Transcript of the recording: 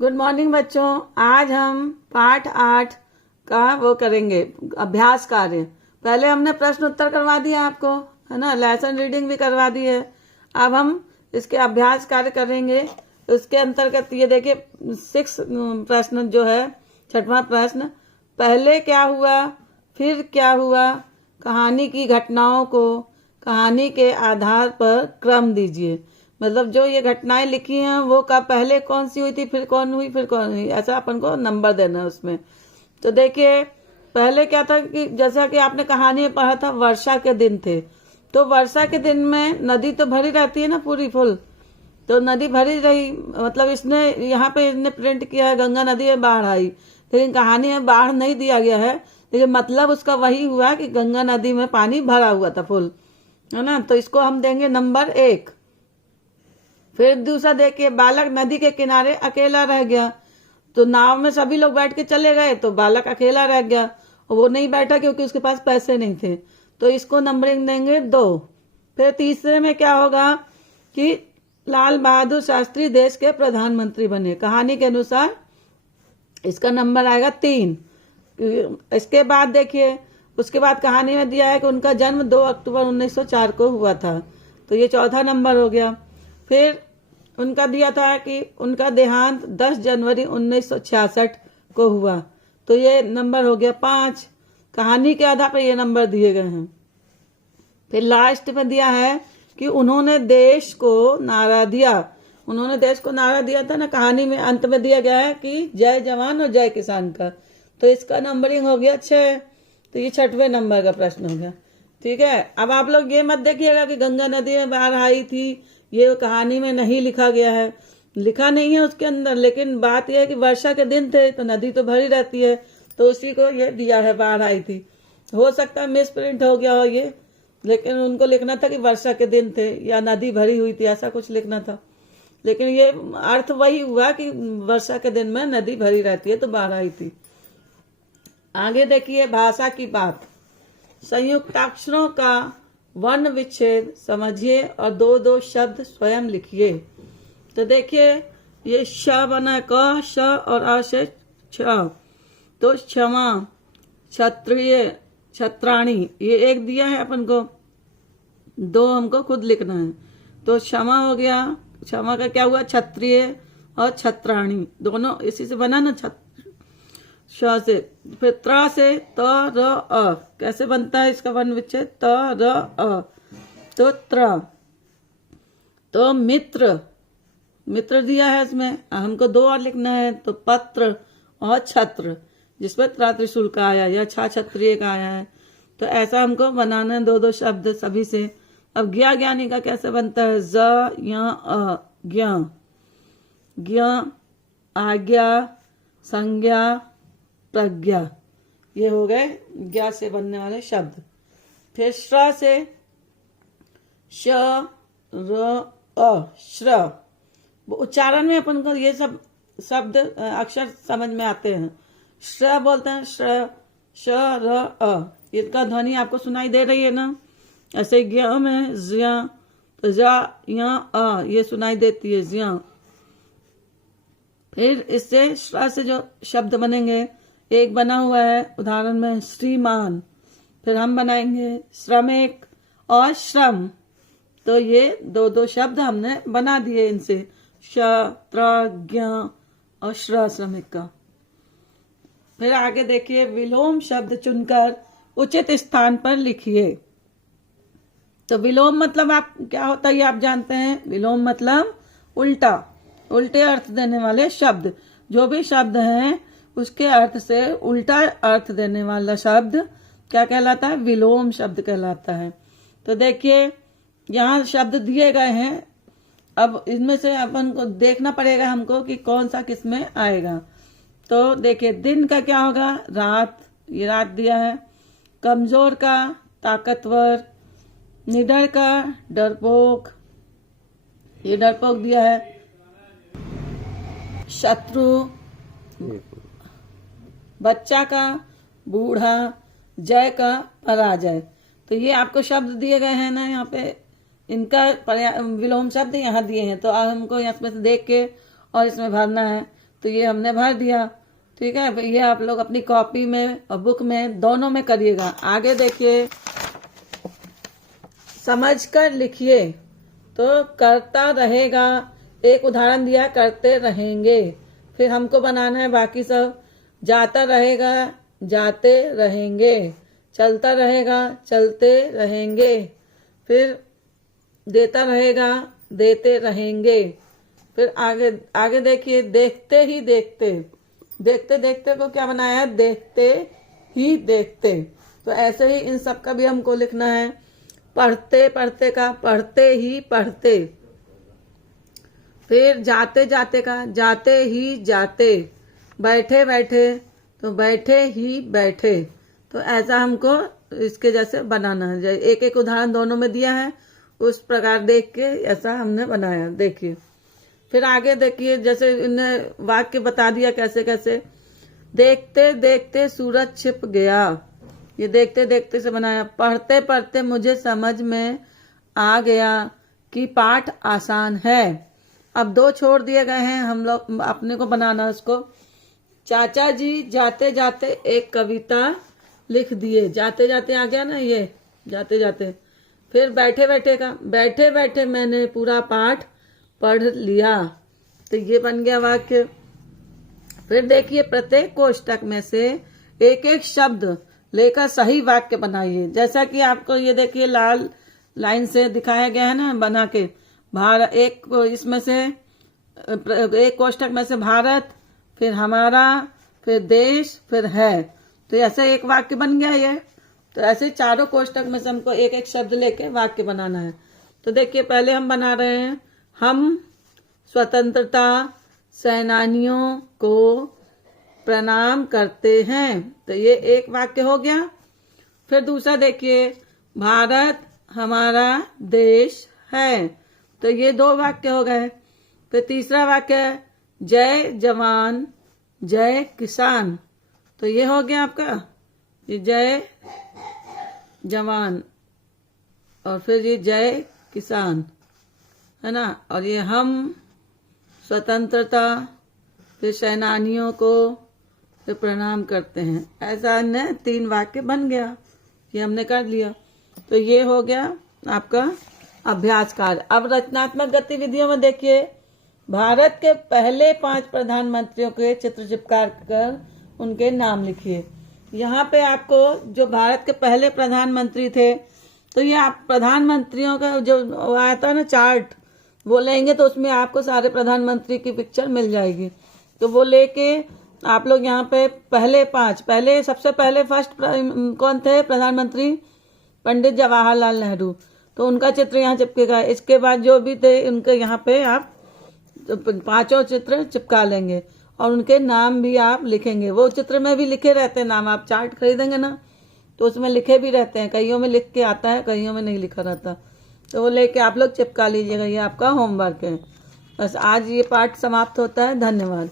Good morning बच्चों। आज हम पाठ 8 का वो करेंगे, अभ्यास कार्य। पहले हमने प्रश्न उत्तर करवा दिया आपको, है ना, लेसन रीडिंग भी करवा दी है। अब हम इसके अभ्यास कार्य करेंगे। उसके अंतर्गत ये देखिए 6 प्रश्न जो है, 6वां प्रश्न, पहले क्या हुआ, फिर क्या हुआ, कहानी की घटनाओं को कहानी के आधार पर क्रम दीजिए। मतलब जो ये घटनाएं लिखी हैं वो कब पहले कौन सी हुई थी, फिर कौन हुई, फिर कौन हुई, ऐसा अपन को नंबर देना है उसमें। तो देखिए पहले क्या था कि जैसा कि आपने कहानी में पढ़ा था, वर्षा के दिन थे। तो वर्षा के दिन में नदी तो भरी रहती है ना, पूरी फुल। तो नदी भरी रही, मतलब इसने यहाँ पे इसने प्रिंट किया है गंगा नदी में बाढ़ आई, लेकिन कहानी में बाढ़ नहीं दिया गया है। लेकिन मतलब उसका वही हुआ कि गंगा नदी में पानी भरा हुआ था फुल, है ना। तो इसको हम देंगे नंबर 1। फिर दूसरा देखिए, बालक नदी के किनारे अकेला रह गया। तो नाव में सभी लोग बैठ के चले गए, तो बालक अकेला रह गया और वो नहीं बैठा क्योंकि उसके पास पैसे नहीं थे। तो इसको नंबरिंग देंगे 2। फिर तीसरे में क्या होगा कि लाल बहादुर शास्त्री देश के प्रधानमंत्री बने। कहानी के अनुसार इसका नंबर आएगा 3। इसके बाद देखिए, उसके बाद कहानी में दिया है कि उनका जन्म 2 अक्टूबर 1904 को हुआ था। तो ये चौथा नंबर हो गया। फिर उनका दिया था कि उनका देहांत 10 जनवरी 1966 को हुआ। तो ये नंबर हो गया 5। कहानी के आधार पर ये नंबर दिए गए हैं। फिर लास्ट में दिया है कि उन्होंने देश को नारा दिया। उन्होंने देश को नारा दिया था ना, कहानी में अंत में दिया गया है कि जय जवान और जय किसान का। तो इसका नंबरिंग हो गया 6। तो ये 6वें नंबर का प्रश्न हो गया। ठीक है। अब आप लोग ये मत देखिएगा कि गंगा नदी में बाढ़ आई थी, ये कहानी में नहीं लिखा गया है, लिखा नहीं है उसके अंदर। लेकिन बात यह है कि वर्षा के दिन थे तो नदी तो भरी रहती है, तो उसी को ये दिया है बाढ़ आई थी। हो सकता है मिस प्रिंट हो गया हो ये, लेकिन उनको लिखना था कि वर्षा के दिन थे या नदी भरी हुई थी, ऐसा कुछ लिखना था। लेकिन ये अर्थ वही हुआ कि वर्षा के दिन में नदी भरी रहती है तो बाढ़ आई थी। आगे देखिए, भाषा की बात। संयुक्ताक्षरों का वर्ण विच्छेद समझिए और 2-2 शब्द स्वयं लिखिए। तो देखिए ये श बना क, श और अ से छ। तो क्षमा, क्षत्रिय, छत्राणी, ये एक दिया है अपन को, 2 हमको खुद लिखना है। तो क्षमा हो गया, क्षमा का क्या हुआ, क्षत्रिय और छत्राणी, दोनों इसी से बना ना, श से। फिर त्र से त र अ, कैसे बनता है इसका वर्ण विच्छेद, त र अ, तो त्र। तो मित्र, मित्र दिया है इसमें, हमको 2 और लिखना है। तो पत्र और छत्र, जिसमें त्रिशूल का आया या छा क्षत्रिय का आया है। तो ऐसा हमको बनाना है 2-2 शब्द सभी से। अब ज्ञा ज्ञानी का कैसे बनता है, ज या अ, ज्ञा, ज्ञा, आज्ञा, संज्ञा, प्रज्ञा, ये हो गए ज्ञा से बनने वाले शब्द। फिर श्र से श र अ, श्र। उच्चारण में अपन को ये सब शब्द अक्षर समझ में आते हैं। श्र बोलते हैं, श्र, श र अ, इसका ध्वनि आपको सुनाई दे रही है ना। ऐसे ज्ञ में ज्या, तो जा या अ, ये सुनाई देती है ज्या। फिर इससे श्र से जो शब्द बनेंगे, एक बना हुआ है उदाहरण में श्रीमान, फिर हम बनाएंगे श्रमिक और श्रम। तो ये 2-2 शब्द हमने बना दिए इनसे, श, त्र, ज्ञ और श्र, श्रमिक का। फिर आगे देखिए, विलोम शब्द चुनकर उचित स्थान पर लिखिए। तो विलोम मतलब आप क्या होता है ये आप जानते हैं। विलोम मतलब उल्टा, उल्टे अर्थ देने वाले शब्द। जो भी शब्द हैं उसके अर्थ से उल्टा अर्थ देने वाला शब्द क्या कहलाता है, विलोम शब्द कहलाता है। तो देखिए यहाँ शब्द दिए गए हैं, अब इनमें से अपन को देखना पड़ेगा हमको कि कौन सा किस में आएगा। तो देखिए, दिन का क्या होगा, रात, ये रात दिया है। कमजोर का ताकतवर, निडर का डरपोक, ये डरपोक दिया है। शत्रु, बच्चा का बूढ़ा, जय का पराजय। तो ये आपको शब्द दिए गए हैं ना यहाँ पे, इनका विलोम शब्द यहाँ दिए हैं। तो अब हमको इसमें से देख के और इसमें भरना है। तो ये हमने भर दिया। ठीक है, ये आप लोग अपनी कॉपी में और बुक में दोनों में करिएगा। आगे देखिए, समझकर लिखिए। तो करता रहेगा, एक उदाहरण दिया, करते रहेंगे। फिर हमको बनाना है बाकी सब। जाता रहेगा, जाते रहेंगे। चलता रहेगा, चलते रहेंगे। फिर देता रहेगा, देते रहेंगे। फिर आगे आगे देखिए, देखते ही देखते। देखते देखते को क्या बनाया है, देखते ही देखते। तो ऐसे ही इन सब का भी हमको लिखना है। पढ़ते पढ़ते का, पढ़ते ही पढ़ते। फिर जाते जाते का, जाते ही जाते। बैठे बैठे, तो बैठे ही बैठे। तो ऐसा हमको इसके जैसे बनाना है। एक एक उदाहरण दोनों में दिया है, उस प्रकार देख के ऐसा हमने बनाया। देखिए, फिर आगे देखिए, जैसे इन्हें वाक्य बता दिया कैसे कैसे। देखते देखते सूरज छिप गया, ये देखते देखते से बनाया। पढ़ते पढ़ते मुझे समझ में आ गया कि पाठ आसान है। अब दो छोड़ दिए गए हैं, हम लोग अपने को बनाना उसको। चाचा जी जाते जाते एक कविता लिख दिए। जाते जाते आ गया ना ये, जाते जाते। फिर बैठे बैठे का, बैठे बैठे मैंने पूरा पाठ पढ़ लिया। तो ये बन गया वाक्य। फिर देखिए, प्रत्येक कोष्टक में से एक एक शब्द लेकर सही वाक्य बनाइए। जैसा कि आपको ये देखिए लाल लाइन से दिखाया गया है ना बना के। भारत, एक इसमें से एक कोष्टक में से भारत, फिर हमारा, फिर देश, फिर है। तो ऐसे एक वाक्य बन गया ये। तो ऐसे चारों कोष्टक में से हमको एक एक शब्द लेके वाक्य बनाना है। तो देखिए, पहले हम बना रहे हैं, हम स्वतंत्रता सेनानियों को प्रणाम करते हैं। तो ये एक वाक्य हो गया। फिर दूसरा देखिए, भारत हमारा देश है। तो ये दो वाक्य हो गए। फिर तीसरा वाक्य, जय जवान जय किसान। तो ये हो गया आपका, ये जय जवान और फिर ये जय किसान, है ना। और ये हम स्वतंत्रता, फिर सेनानियों को फिर प्रणाम करते हैं। ऐसा ने 3 वाक्य बन गया, ये हमने कर लिया। तो ये हो गया आपका अभ्यास कार्य। अब रचनात्मक गतिविधियों में देखिए, भारत के पहले 5 प्रधानमंत्रियों के चित्र चिपका कर उनके नाम लिखिए। यहाँ पे आपको जो भारत के पहले प्रधानमंत्री थे, तो ये आप प्रधानमंत्रियों का जो आया था ना चार्ट, वो लेंगे तो उसमें आपको सारे प्रधानमंत्री की पिक्चर मिल जाएगी। तो वो लेके आप लोग यहाँ पे पहले 5, पहले सबसे पहले फर्स्ट कौन थे प्रधानमंत्री, पंडित जवाहरलाल नेहरू। तो उनका चित्र यहाँ चिपकेगा। इसके बाद जो भी थे उनके यहाँ पे आप 5 चित्र चिपका लेंगे और उनके नाम भी आप लिखेंगे। वो चित्र में भी लिखे रहते हैं नाम, आप चार्ट खरीदेंगे ना तो उसमें लिखे भी रहते हैं। कईयों में लिख के आता है, कईयों में नहीं लिखा रहता। तो वो लेके आप लोग चिपका लीजिएगा। ये आपका होमवर्क है। बस आज ये पाठ समाप्त होता है। धन्यवाद।